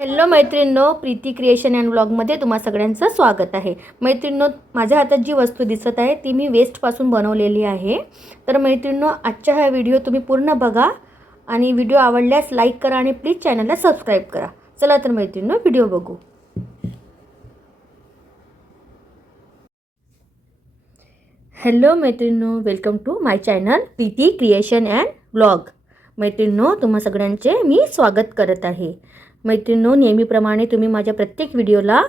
Hello मैत्रिणींनो, Preeti creation and व्लॉगमध्ये तुम्हा सगळ्यांचं स्वागत आहे. मैत्रिणींनो, माझ्या हातात जी वस्तू दिसत आहे ती मी वेस्टपासून बनवलेली आहे. तर मैत्रिणींनो, आजचा हा व्हिडिओ तुम्ही पूर्ण बघा आणि व्हिडिओ आवडल्यास लाईक करा आणि प्लीज चॅनलला सबस्क्राईब करा. चला तर मैत्रिणींनो, व्हिडिओ बघू. हॅलो मैत्रिणींनो, welcome to my channel Preeti creation and vlog. मैत्रिणींनो, तुम्हा सगळ्यांचे मी स्वागत करत आहे. मैत्रिणींनो, नेहमीप्रमाणे तुम्ही माझ्या प्रत्येक व्हिडिओला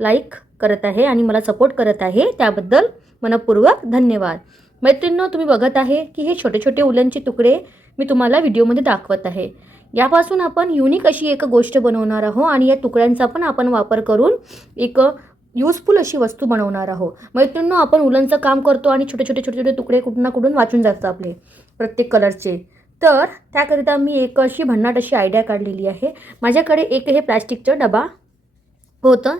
लाईक करत आहे आणि मला सपोर्ट करत आहे, त्याबद्दल मनपूर्वक धन्यवाद. मैत्रिणींनो, तुम्ही बघत आहे की हे छोटे छोटे उलनचे तुकडे मी तुम्हाला व्हिडिओमध्ये दाखवत आहे. यापासून आपण युनिक अशी एक गोष्ट बनवणार आहोत आणि या तुकड्यांचा पण आपण वापर करून एक यूजफुल अशी वस्तू बनवणार आहोत. मैत्रिणींनो, आपण उलनचं काम करतो आणि छोटे छोटे छोटे छोटे तुकडे कुठून ना कुठून वाचून जातात आपले प्रत्येक कलरचे. तर त्याकरिता मी एक अशी भन्नाट अशी आयडिया काढलेली आहे. माझ्याकडे एक हे प्लॅस्टिकचं डबा होतं,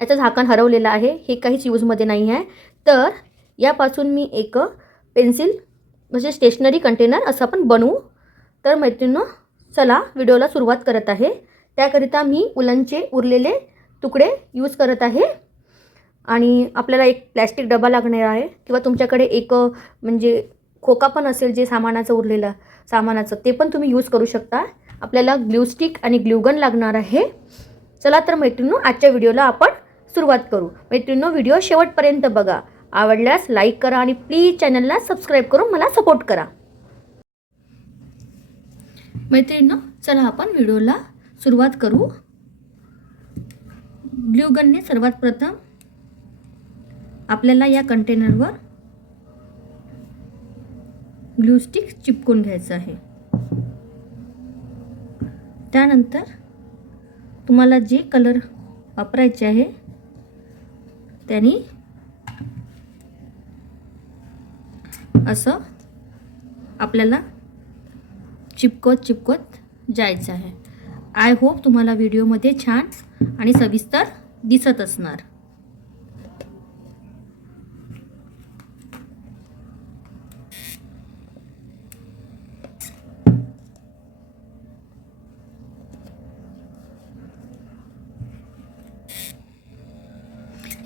याचं झाकण हरवलेलं आहे, हे काहीच यूजमध्ये नाही आहे. तर यापासून मी एक पेन्सिल म्हणजे स्टेशनरी कंटेनर असं आपण बनवू. तर मैत्रिणींनो, चला व्हिडिओला सुरुवात करत आहे. त्याकरिता मी उलनचे उरलेले तुकडे यूज करत आहे आणि आपल्याला एक प्लॅस्टिक डबा लागणार आहे किंवा तुमच्याकडे एक म्हणजे खोका पण असेल जे सामानाचं उरलेलं सामानाचं, ते पण तुम्ही यूज करू शकता. आपल्याला ग्लू स्टिक आणि ग्लूगन लागणार आहे. चला तर मैत्रिणींनो, आजच्या व्हिडिओला आपण सुरुवात करू. मैत्रिणींनो, व्हिडिओ शेवटपर्यंत बघा. आवडल्यास लाईक करा आणि प्लीज चॅनलला सबस्क्राईब करून मला सपोर्ट करा. मैत्रिणींनो, चला आपण व्हिडिओला सुरुवात करू. ग्लूगनने सर्वात प्रथम आपल्याला या कंटेनरवर ग्लू स्टिक चिपकून घ्यायचं आहे. त्यानंतर तुम्हाला जे कलर वापरायचे आहे त्यांनी असं आपल्याला चिपकवत जायचं आहे. आय होप तुम्हाला व्हिडिओमध्ये छान आणि सविस्तर दिसत असणार.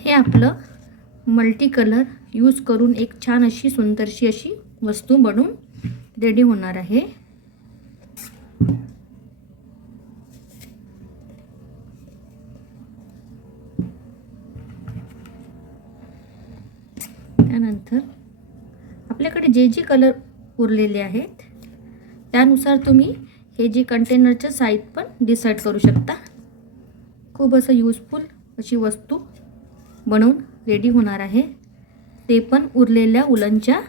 हे आपलं मल्टी कलर यूज करून एक छान अशी सुंदरशी अशी वस्तू बनवून रेडी होणार आहे. त्यानंतर आपल्याकडे जे जे कलर उरलेले आहेत त्यानुसार तुम्ही हे जे कंटेनरचं साईज पण डिसाईड करू शकता. खूप असं यूजफुल अशी वस्तू बनवून रेडी होणार आहे, ते पण उरलेल्या उलनच्या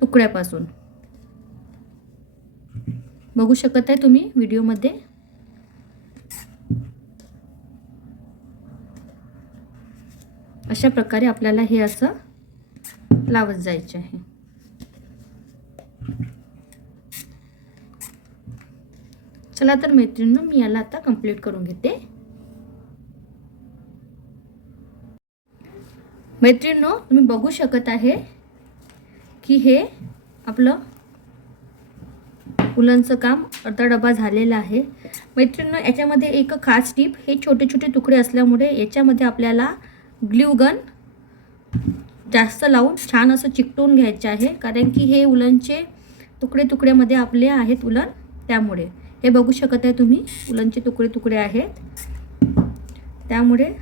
तुकड्यापासून. बघू शकत आहे तुम्ही व्हिडिओमध्ये. अशा प्रकारे आपल्याला हे असं लावत जायचे आहे. चला तर मैत्रिणींनो, मी याला आता कंप्लीट करून घेते. मैत्रिणींनो, तुम्ही बघू शकत आहे की हे आपलं उलनचं काम अर्धा डबा झालेला आहे. मैत्रिणींनो, याच्यामध्ये एक खास टीप, हे छोटे छोटे तुकडे असल्यामुळे याच्यामध्ये आपल्याला ग्लूगन जास्त लावून छान असं चिकटवून घ्यायचे आहे, कारण की हे उलनचे तुकड्यामध्ये आपले आहेत उलन. त्यामुळे हे बघू शकत आहे तुम्ही, उलनचे तुकडे आहेत. त्यामुळे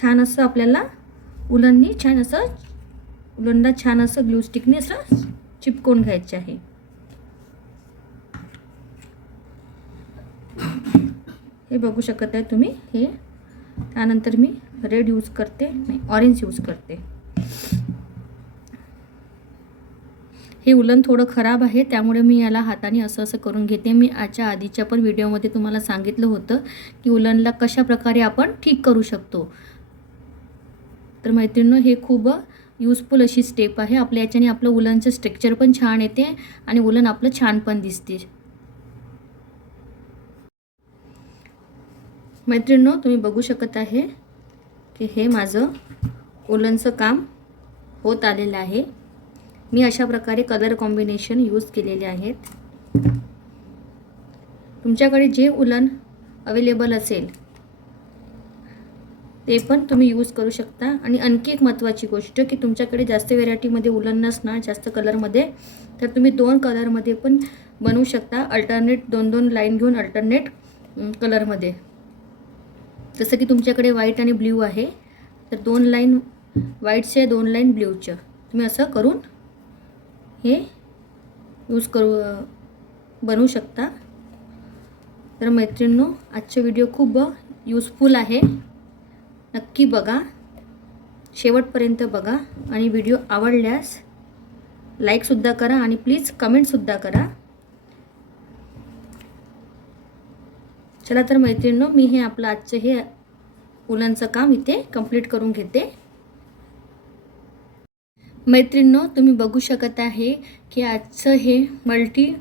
छान असं आपल्याला उलनला छान असं ग्लू स्टिकने असं चिपकवून घ्यायचे आहे. हे बघू शकत आहे तुम्ही. हे त्यानंतर मी रेड यूज करते, नाही ऑरेंज यूज करते. हे उलन थोडं खराब आहे, त्यामुळे मी याला हाताने असं करून घेते. मी आधीच्या पण व्हिडिओमध्ये तुम्हाला सांगितलं होतं की उलनला कशा प्रकारे आपण ठीक करू शकतो. तर मैत्रिणींनो, हे खूप यूजफुल अशी स्टेप आहे. आपल्या याच्याने आपलं उलनचं स्ट्रक्चर पण छान येते आणि उलन आपलं छान पण दिसते. मैत्रिणींनो, तुम्ही बघू शकत आहे की हे माझं उलनचं काम होत आलेलं आहे. मी अशा प्रकारे कलर कॉम्बिनेशन यूज केलेले आहेत. तुमच्याकडे जे उलन अवेलेबल असेल ते पण तुम्ही यूज करू शकता. आणि आणखी एक महत्त्वाची गोष्ट की तुमच्याकडे जास्त व्हेरायटीमध्ये उलन नसणार जास्त कलरमध्ये, तर तुम्ही 2 कलरमध्ये पण बनवू शकता. अल्टरनेट 2-2 लाईन घेऊन अल्टरनेट कलरमध्ये. जसं की तुमच्याकडे व्हाईट आणि ब्ल्यू आहे, तर 2 लाईन व्हाईटचे 2 लाईन ब्ल्यूचे तुम्ही असं करून हे यूज बनवू शकता. तर मैत्रिणींनो, आजचा व्हिडिओ खूप यूजफुल आहे. नक्की बघा, शेवटपर्यंत बघा आणि व्हिडिओ आवडल्यास लाईकसुद्धा करा आणि प्लीज कमेंटसुद्धा करा. चला तर मैत्रिणींनो, मी हे आपलं आजचं हे उलनचं काम इथे कंप्लीट करून घेते. मैत्रिणींनो, तुम्ही बघू शकत आहे की आजचं हे मल्टी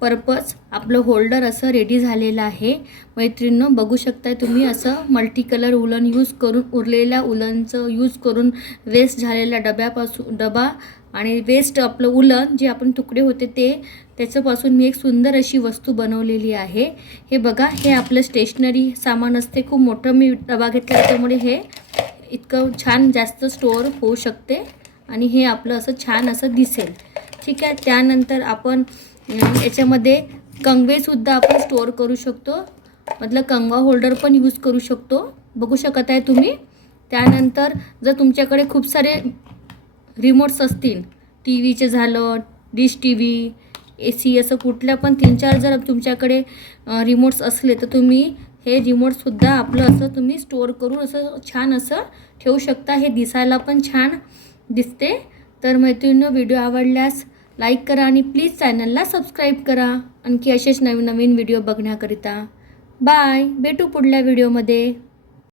पर्पज आपलं होल्डर असं रेडी झालेलं आहे. मैत्रिणींनो, बघू शकताय तुम्ही असं मल्टी कलर उलन यूज करून, उरलेल्या उलनचं यूज करून वेस्ट झालेल्या डबा आणि वेस्ट आपलं उलन जे आपण तुकडे होते त्याच्यापासून मी एक सुंदर अशी वस्तू बनवलेली आहे. हे बघा, हे आपलं स्टेशनरी सामान असते. खूप मोठं मी डबा घेतला त्यामुळे हे इतकं छान जास्त स्टोअर होऊ शकते आणि हे आपलं असं छान असं दिसेल. ठीक आहे. त्यानंतर आपण याच्यामध्ये कंगवेसुद्धा आपण स्टोअर करू शकतो. मतलब कंगवा होल्डर पण यूज करू शकतो. बघू शकत आहे तुम्ही. त्यानंतर जर तुमच्याकडे खूप सारे रिमोट्स असतील, टी व्हीचे झालं, डिश टी व्ही, AC, असं कुठल्या पण 3-4 जर तुमच्याकडे रिमोट्स असले तर तुम्ही हे रिमोटसुद्धा आपलं असं तुम्ही स्टोअर करून असं छान असं ठेवू शकता. हे दिसायला पण छान दिसते. तर मैत्रिणींनो, व्हिडिओ आवडल्यास लाईक करा आणि प्लीज चॅनलला सबस्क्राईब करा आणखी असेच नवीन नवीन व्हिडिओ बघण्याकरिता. बाय, भेटू पुढल्या व्हिडिओमध्ये.